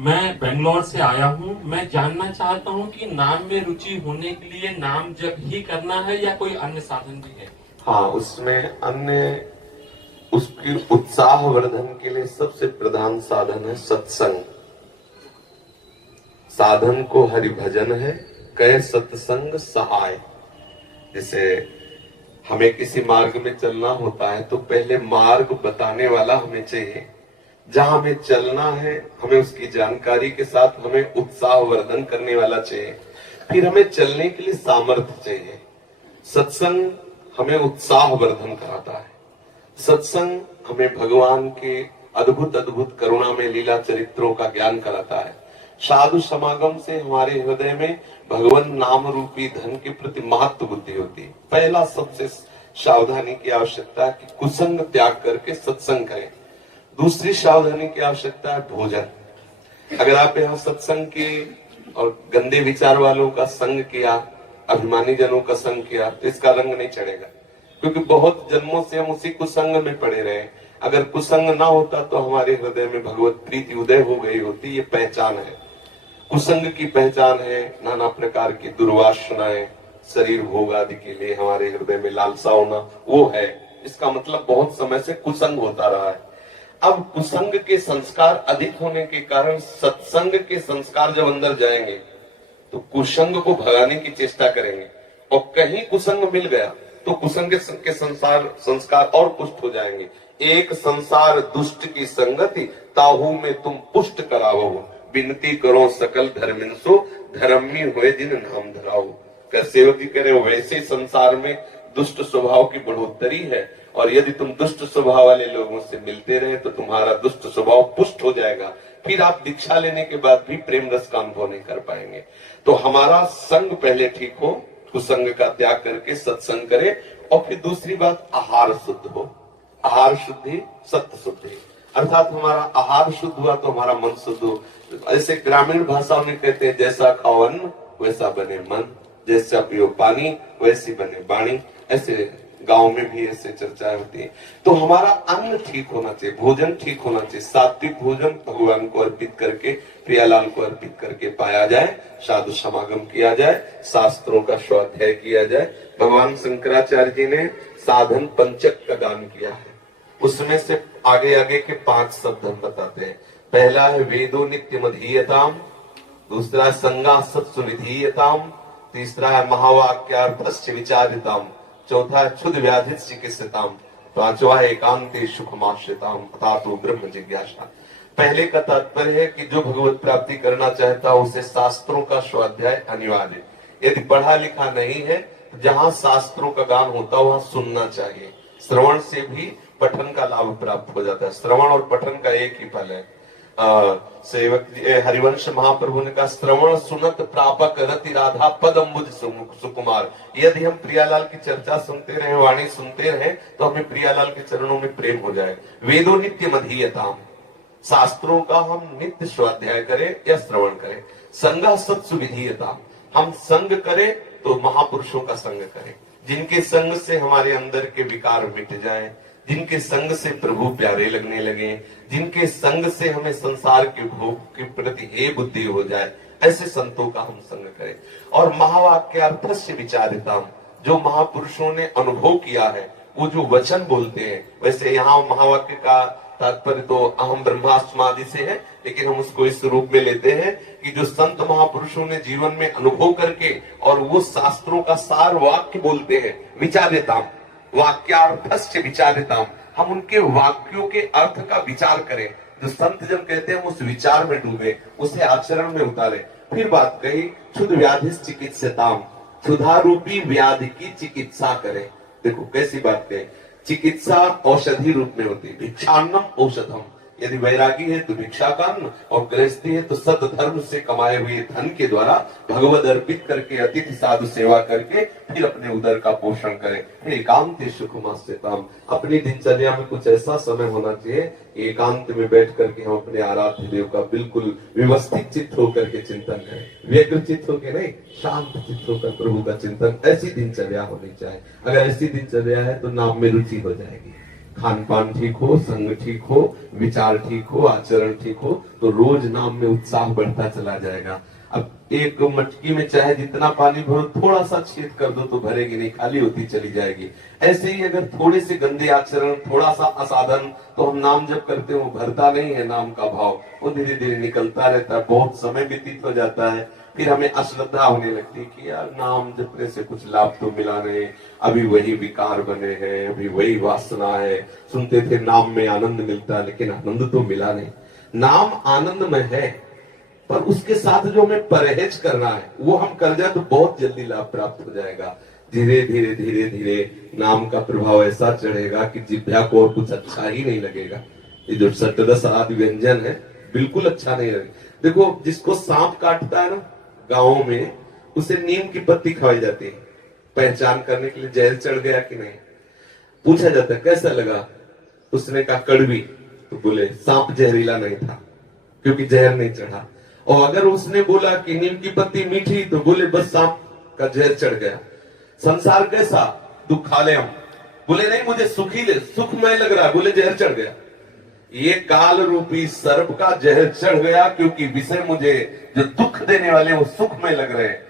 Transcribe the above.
मैं बेंगलोर से आया हूँ। मैं जानना चाहता हूँ कि नाम में रुचि होने के लिए नाम जप ही करना है या कोई अन्य साधन भी है। हाँ, उसमें अन्य उसकी उत्साह वर्धन के लिए सबसे प्रधान साधन है सत्संग। साधन को हरि भजन है, कह सत्संग सहाय। जैसे हमें किसी मार्ग में चलना होता है तो पहले मार्ग बताने वाला हमें चाहिए। जहां हमें चलना है हमें उसकी जानकारी के साथ हमें उत्साह वर्धन करने वाला चाहिए। फिर हमें चलने के लिए सामर्थ्य चाहिए। सत्संग हमें उत्साह वर्धन कराता है। सत्संग हमें भगवान के अद्भुत अद्भुत करुणा में लीला चरित्रों का ज्ञान कराता है। साधु समागम से हमारे हृदय में भगवान नाम रूपी धन के प्रति महत्व बुद्धि होती है। पहला सबसे सावधानी की आवश्यकता है कि कुसंग त्याग करके सत्संग करें। दूसरी सावधानी की आवश्यकता है भोजन। अगर आप यहाँ सत्संग के और गंदे विचार वालों का संग किया, अभिमानी जनों का संग किया, तो इसका रंग नहीं चढ़ेगा, क्योंकि बहुत जन्मों से हम उसी कुसंग में पड़े रहे। अगर कुसंग ना होता तो हमारे हृदय में भगवत प्रीति उदय हो गई होती। ये पहचान है। कुसंग की पहचान है नाना प्रकार की दुर्वासनाएं, शरीर भोग आदि के लिए हमारे हृदय में लालसा होना, वो है। इसका मतलब बहुत समय से कुसंग होता रहा है। अब कुसंग के संस्कार अधिक होने के कारण सत्संग के संस्कार जब अंदर जाएंगे तो कुसंग को भगाने की चेष्टा करेंगे। और कहीं कुसंग मिल गया तो कुसंग के संस्कार और पुष्ट हो जाएंगे। एक संसार दुष्ट की संगति, ताहू में तुम पुष्ट करावो। विनती करो सकल धर्मिंसो, धर्मी हुए दिन नाम धराओ। क्या सेवक जी कह रहे हो, वैसे संसार में दुष्ट स्वभाव की बढ़ोतरी है, और यदि तुम दुष्ट स्वभाव वाले लोगों से मिलते रहे तो तुम्हारा दुष्ट स्वभाव पुष्ट हो जाएगा। फिर आप दीक्षा लेने के बाद भी प्रेम रस का अनुभव नहीं कर पाएंगे। तो हमारा संग पहले ठीक हो, कुसंग का त्याग करके सत्संग करे। और फिर दूसरी बात, आहार शुद्ध हो। आहार शुद्धि सत्य शुद्धि, अर्थात हमारा आहार शुद्ध हुआ तो हमारा मन शुद्ध हो। ऐसे ग्रामीण भाषाओं में कहते हैं, जैसा खाओ अन्न वैसा बने मन, जैसा पियो पानी वैसी बने वाणी। ऐसे गांव में भी ऐसे चर्चाएं होती है। तो हमारा अन्न ठीक होना चाहिए, भोजन ठीक होना चाहिए। सात्विक भोजन भगवान को अर्पित करके, प्रियालाल को अर्पित करके पाया जाए। साधु समागम किया जाए, शास्त्रों का स्वाध्याय किया जाए। भगवान शंकराचार्य जी ने साधन पंचक का दान किया है। उसमें से आगे आगे के 5 शब्द हम बताते हैं। पहला है वेदो नित्यमधीयताम, दूसरा है संगा सत्सु विधीयताम, तीसरा है महावाक्यार्थस्य विचारिताम, चौथा है क्षुद व्याधि चिकित्सिताम, पांचवा है एकांते सुखमाश्रिताम अथातो ब्रह्म जिज्ञासा। पहले का तात्पर्य है कि जो भगवत प्राप्ति करना चाहता है उसे शास्त्रों का स्वाध्याय अनिवार्य। यदि पढ़ा लिखा नहीं है तो जहाँ शास्त्रों का गान होता है वहां सुनना चाहिए। श्रवण से भी पठन का लाभ प्राप्त हो जाता है। श्रवण और पठन का एक ही फल है। सेवक हरिवंश महाप्रभु ने कहा, श्रवण सुनत प्रापक रति राधा पद अम्बुज सुकुमार। यदि हम प्रियालाल की चर्चा सुनते रहे, वाणी सुनते रहे, तो हमें प्रियालाल के चरणों में प्रेम हो जाएगा। वेदो नित्य मधीयताम, शास्त्रों का हम नित्य स्वाध्याय करें या श्रवण करें। संगा सत्सु विधीयताम, हम संग करें तो महापुरुषों का संग करें, जिनके संग से हमारे अंदर के विकार मिट जाएं, जिनके संग से प्रभु प्यारे लगने लगे, जिनके संग से हमें संसार के भोग के प्रति हे बुद्धि हो जाए, ऐसे संतों का हम संग करें। और महावाक्यार्थस्य विचारिताम, जो महापुरुषों ने अनुभव किया है, वो जो वचन बोलते हैं, वैसे यहाँ महावाक्य का तात्पर्य तो अहम ब्रह्मास्मादि से है, लेकिन हम उसको इस रूप में लेते हैं कि जो संत महापुरुषों ने जीवन में अनुभव करके और वो शास्त्रों का सार वाक्य बोलते हैं, विचारिताम, वाक्यार्थस्य विचारिताम, हम उनके वाक्यों के अर्थ का विचार करें। जो संत जन कहते हैं उस विचार में डूबे, उसे आचरण में उतारे। फिर बात कही, क्षुद व्याधि चिकित्सिताम, क्षुधा रूपी व्याधि की चिकित्सा करें। देखो कैसी बात कही, चिकित्सा औषधि रूप में होती है। भिक्षान्नम औषधम, यदि वैरागी है तो भिक्षा का अन्न, और गृहस्थी है तो सत धर्म से कमाए हुए धन के द्वारा भगवद अर्पित करके अतिथि साधु सेवा करके फिर अपने उदर का पोषण करें। फिर एकांत सुखमास्यताम, अपनी दिनचर्या में कुछ ऐसा समय होना चाहिए एकांत में बैठ करके हम अपने आराध्य देव का बिल्कुल व्यवस्थित चित्त होकर के चिंतन करें। व्यग्र चित्त होकर नहीं, शांत चित्त होकर प्रभु का चिंतन, ऐसी दिनचर्या होनी चाहिए। अगर ऐसी दिनचर्या है तो नाम में रुचि हो जाएगी। खान पान ठीक हो, संग ठीक हो, विचार ठीक हो, आचरण ठीक हो, तो रोज नाम में उत्साह बढ़ता चला जाएगा। अब एक मटकी में चाहे जितना पानी भरो, थोड़ा सा छेद कर दो तो भरेगी नहीं, खाली होती चली जाएगी। ऐसे ही अगर थोड़े से गंदे आचरण, थोड़ा सा असाधन, तो हम नाम जब करते हो भरता नहीं है नाम का भाव, वो धीरे धीरे निकलता रहता है। बहुत समय व्यतीत हो जाता है, फिर हमें अश्रद्धा होने लगती है कि यार नाम जपने से कुछ लाभ तो मिला नहीं, अभी वही विकार बने हैं, अभी वही वासना है। सुनते थे नाम में आनंद मिलता है, लेकिन आनंद तो मिला नहीं। नाम आनंद में है, पर उसके साथ जो हमें परहेज करना है वो हम कर जाए तो बहुत जल्दी लाभ प्राप्त हो जाएगा। धीरे धीरे धीरे धीरे नाम का प्रभाव ऐसा चढ़ेगा कि जिह्वा को और कुछ अच्छा ही नहीं लगेगा। ये जो सप्तदश आदि व्यंजन है बिल्कुल अच्छा नहीं लगेगा। देखो, जिसको सांप काटता है ना गाँव में, उसे नीम की पत्ती खवाई जाती है पहचान करने के लिए, जहर चढ़ गया कि नहीं। पूछा जाता है कैसा लगा, उसने कहा कड़वी, तो बोले सांप जहरीला नहीं था क्योंकि जहर नहीं चढ़ा। और अगर उसने बोला कि नीम की पत्ती मीठी, तो बोले बस सांप का जहर चढ़ गया। संसार कैसा, दुखालयम, बोले नहीं मुझे सुखमय लग रहा है, बोले जहर चढ़ गया। ये काल रूपी सर्प का जहर चढ़ गया, क्योंकि विषय मुझे जो दुख देने वाले वो सुखमय लग रहे हैं।